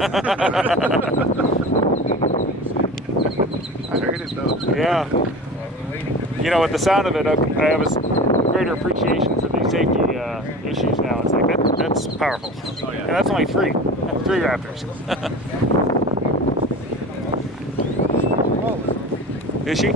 I heard it though. Yeah. You know, with the sound of it, I have a greater appreciation for the safety issues now. It's like, that's powerful. Oh, yeah. And that's only three Raptors. Is she?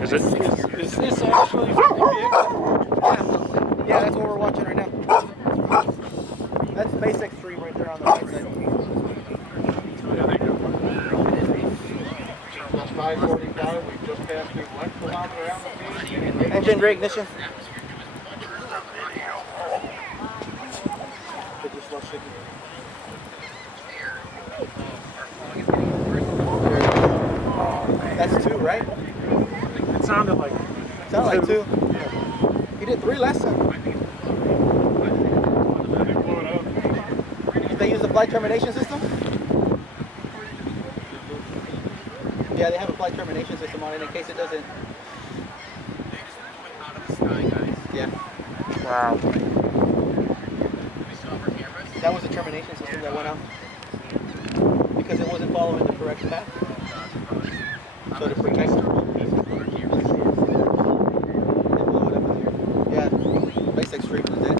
Is it? Is this actually 50 gigs? Yeah, that's what we're watching right now. That's base extreme right there on the right side. That's 545. We just passed through what kilometer around the field? Engine reignition. That's two, right? It sounded like Sounded like two. He did three last time. Did they use the flight termination system? Yeah, they have a flight termination system on it in case it doesn't. Yeah. Wow. That was the termination system that went out. Because it wasn't following the correct path. So to protect it. Yeah, base extreme is dead.